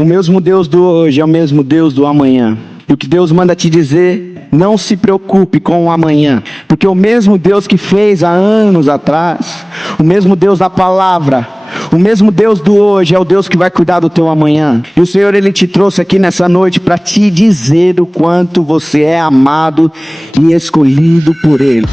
O mesmo Deus do hoje é o mesmo Deus do amanhã. E o que Deus manda te dizer, não se preocupe com o amanhã. Porque o mesmo Deus que fez há anos atrás, o mesmo Deus da palavra, o mesmo Deus do hoje é o Deus que vai cuidar do teu amanhã. E o Senhor, Ele te trouxe aqui nessa noite para te dizer o quanto você é amado e escolhido por Ele.